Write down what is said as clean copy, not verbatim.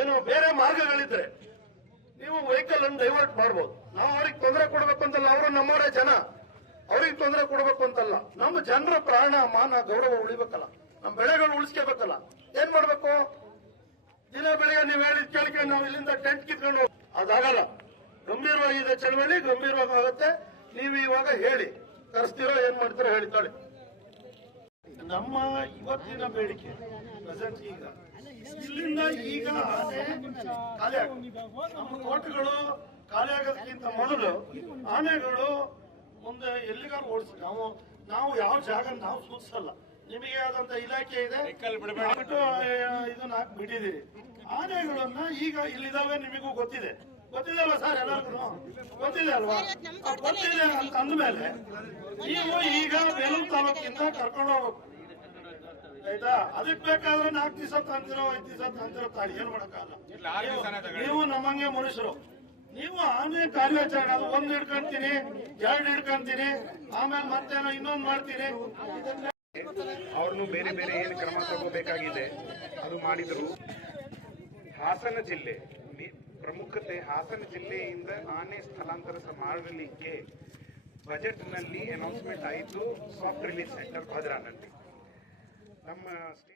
ಏನೋ ಬೇರೆ ಮಾರ್ಗಗಳಿದ್ರೆ ನೀವು ವೆಹಿಕಲ್ ಅನ್ನು ಡೈವರ್ಟ್ ಮಾಡಬಹುದು. ನಾವು ಅವ್ರಿಗೆ ತೊಂದರೆ ಕೊಡಬೇಕು ಅಂತಲ್ಲ, ಅವರು ನಮ್ಮವರೇ ಜನ, ಅವ್ರಿಗೆ ತೊಂದರೆ ಕೊಡಬೇಕು ಅಂತಲ್ಲ. ನಮ್ಮ ಜನರ ಪ್ರಾಣ ಮಾನ ಗೌರವ ಉಳಿಬೇಕಲ್ಲ, ನಮ್ಮ ಬೆಳೆಗಳು ಉಳಿಸ್ಕೋಬೇಕಲ್ಲ. ಏನ್ ಮಾಡ್ಬೇಕು? ದಿನ ಬೆಳಿಗ್ಗೆ ನೀವು ಹೇಳಿದ್ ಕೇಳ್ಕೊಂಡು ನಾವು ಇಲ್ಲಿಂದ ಟೆಂಟ್ ಕಿತ್ಕೊಂಡು ಅದಾಗಲ್ಲ. ಗಂಭೀರವಾಗಿದೆ ಚಳವಳಿ, ಗಂಭೀರವಾಗಿ ಆಗುತ್ತೆ. ನೀವು ಇವಾಗ ಹೇಳಿ, ಕರೆಸ್ತಿರೋ ಏನ್ ಮಾಡ್ತೀರೋ ಹೇಳಿಕೊಳ್ಳಿ. ನಮ್ಮ ಇವತ್ತಿನ ಬೇಡಿಕೆ ಪ್ರೆಸೆಂಟ್ ಈಗ ಇಲ್ಲಿಂದ ಈಗ ಖಾಲಿ ನಮ್ಮ ತೋಟಗಳು ಖಾಲಿ ಆಗೋದಕ್ಕಿಂತ ಮೊದಲು ಆನೆಗಳು ಮುಂದೆ ಎಲ್ಲಿಗಾರು ಓಡಿಸಿ ನಾವು ಯಾವ ಜಾಗ ನಾವು ಸೂಚಿಸಲ್ಲ. ನಿಮಗೆ ಆದಂತ ಇಲಾಖೆ ಇದೆ, ಇದನ್ನ ಹಾಕಿ ಬಿಟ್ಟಿದ್ದೀರಿ. ಆನೆಗಳನ್ನ ಈಗ ಇಲ್ಲಿದಾವೆ, ನಿಮಗೂ ಗೊತ್ತಿದೆ ಅಲ್ವಾ ಸರ್? ಎಲ್ಲರಿಗೂ ಗೊತ್ತಿದೆ ಅಲ್ವಾ? ಗೊತ್ತಿದೆ ಅಂತ ಅಂದ್ಮೇಲೆ ನೀವು ಈಗ ಬೇಲೂರು ತಾಲೂಕಿಂದ ಕರ್ಕೊಂಡು ಹೋಗ್ಬೇಕು, ಆಯ್ತಾ? ಅದಕ್ಕೆ ಬೇಕಾದ್ರೆ 4 ದಿವಸ ತಂದಿರೋ 5 ದಿವಸ ತಂದಿರೋ ತಾಳಿ ಏನ್ ಮಾಡಕ್ಕಾಗಲ್ಲ. ನೀವು ನಮ್ಮಂಗೆ ಮನುಷ್ಯರು. ನೀವು ಆನೆ ಕಾರ್ಯಾಚರಣೆ ಅದು 1 ಹಿಡ್ಕೊಂತೀನಿ, 2 ಹಿಡ್ಕೊಂತೀನಿ, ಆಮೇಲೆ ಮತ್ತೇನೋ ಇನ್ನೊಂದು ಮಾಡ್ತೀನಿ. ಅವ್ರನ್ನು ಬೇರೆ ಬೇರೆ ಏನು ಕ್ರಮ ತಗೋಬೇಕಾಗಿದೆ ಅದು ಮಾಡಿದ್ರು. ಹಾಸನ ಜಿಲ್ಲೆ ಪ್ರಮುಖತೆ, ಹಾಸನ ಜಿಲ್ಲೆಯಿಂದ ಆನೆ ಸ್ಥಳಾಂತರ ಮಾಡಲಿಕ್ಕೆ ಬಜೆಟ್ ನಲ್ಲಿ ಅನೌನ್ಸ್ಮೆಂಟ್ ಆಯಿತು. ಸಾಫ್ಟ್ ರಿಲೀಸ್ ಸೆಂಟರ್ ಭದ್ರಾನಲ್ಲಿ ನಮ್ಮ